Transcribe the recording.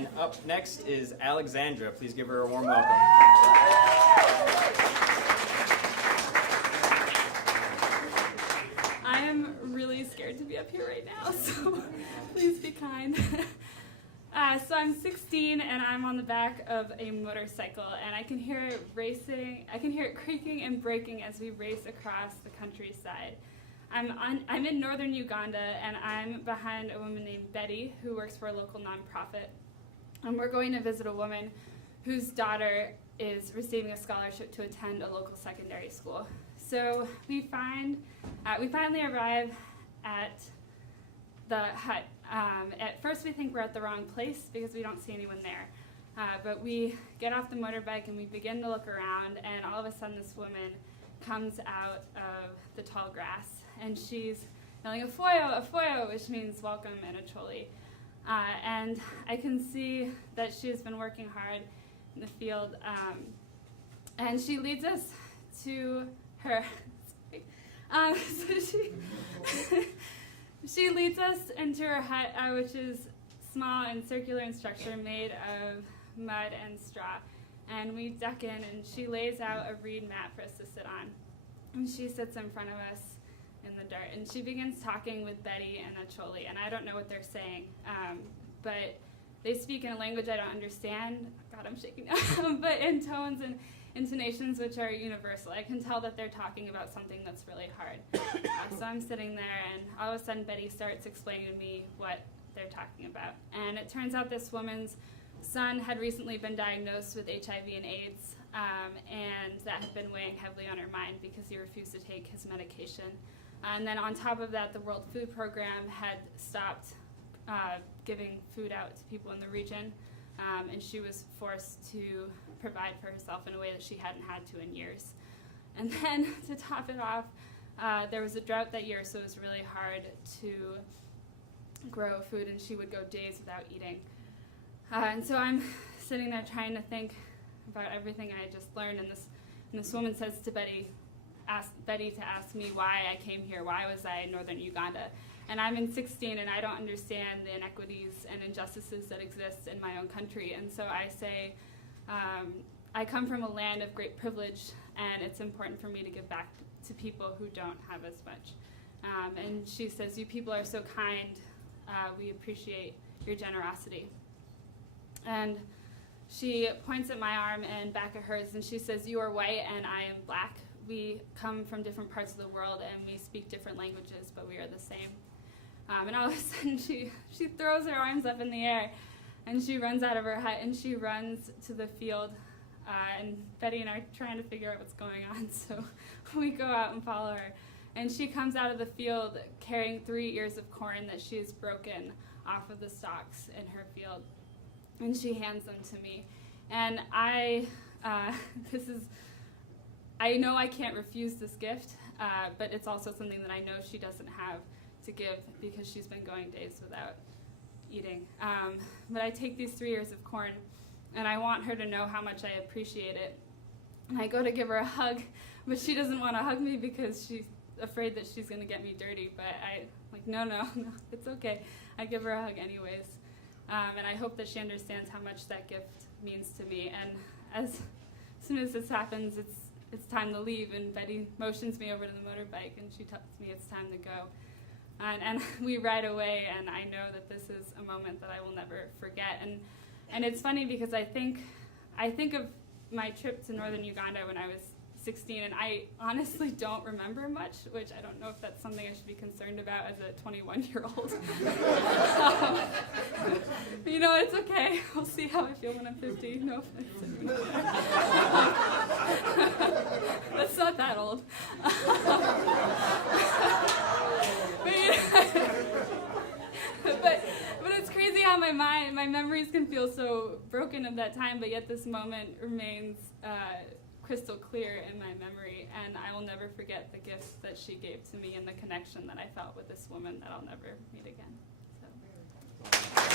And up next is Alexandra. Please give her a warm welcome. I am really scared to be up here right now, so please be kind. So I'm 16 and I'm on the back of a motorcycle, and I can hear it racing. I can hear it creaking and braking as we race across the countryside. I'm in northern Uganda, and I'm behind a woman named Betty who works for a local nonprofit. And we're going to visit a woman whose daughter is receiving a scholarship to attend a local secondary school. So we finally arrive at the hut. At first we think we're at the wrong place because we don't see anyone there. But we get off the motorbike and we begin to look around, and all of a sudden this woman comes out of the tall grass, and she's yelling, "Afoyo," which means welcome in Acholi. And I can see that she has been working hard in the field, and she leads us to her. She leads us into her hut, which is small and circular in structure, made of mud and straw. And we duck in, and she lays out a reed mat for us to sit on. And she sits in front of us in the dirt, and she begins talking with Betty and Acholi, and I don't know what they're saying, but they speak in a language I don't understand. God, I'm shaking now. But in tones and intonations which are universal. I can tell that they're talking about something that's really hard. So I'm sitting there, and all of a sudden Betty starts explaining to me what they're talking about. And it turns out this woman's son had recently been diagnosed with HIV and AIDS, and that had been weighing heavily on her mind because he refused to take his medication. And then on top of that, the World Food Program had stopped giving food out to people in the region, and she was forced to provide for herself in a way that she hadn't had to in years. And then to top it off, there was a drought that year, so it was really hard to grow food, and she would go days without eating. And so I'm sitting there trying to think about everything I just learned, and this woman says to Betty, asked Betty to ask me why I came here, why was I in northern Uganda? And I'm in 16 and I don't understand the inequities and injustices that exist in my own country. And so I say, I come from a land of great privilege, and it's important for me to give back to people who don't have as much. And she says, you people are so kind, we appreciate your generosity. And she points at my arm and back at hers, and she says, you are white and I am black. We come from different parts of the world and we speak different languages, but we are the same. And all of a sudden she throws her arms up in the air, and she runs out of her hut, and she runs to the field. And Betty and I are trying to figure out what's going on, so we go out and follow her. And she comes out of the field carrying 3 ears of corn that she has broken off of the stalks in her field. And she hands them to me. And I know I can't refuse this gift, but it's also something that I know she doesn't have to give because she's been going days without eating. But I take these 3 ears of corn, and I want her to know how much I appreciate it. And I go to give her a hug, but she doesn't want to hug me because she's afraid that she's going to get me dirty. But I'm like, no, it's okay. I give her a hug anyways. And I hope that she understands how much that gift means to me. And as soon as this happens, it's time to leave, and Betty motions me over to the motorbike, and she tells me it's time to go. And we ride away, and I know that this is a moment that I will never forget. And it's funny because I think of my trip to northern Uganda when I was 16, and I honestly don't remember much, which I don't know if that's something I should be concerned about as a 21-year-old. It's okay. We'll see how I feel when I'm 50. No offense. That's not that old. But it's crazy how my memories can feel so broken of that time, but yet this moment remains crystal clear in my memory, and I will never forget the gifts that she gave to me and the connection that I felt with this woman that I'll never meet again. So.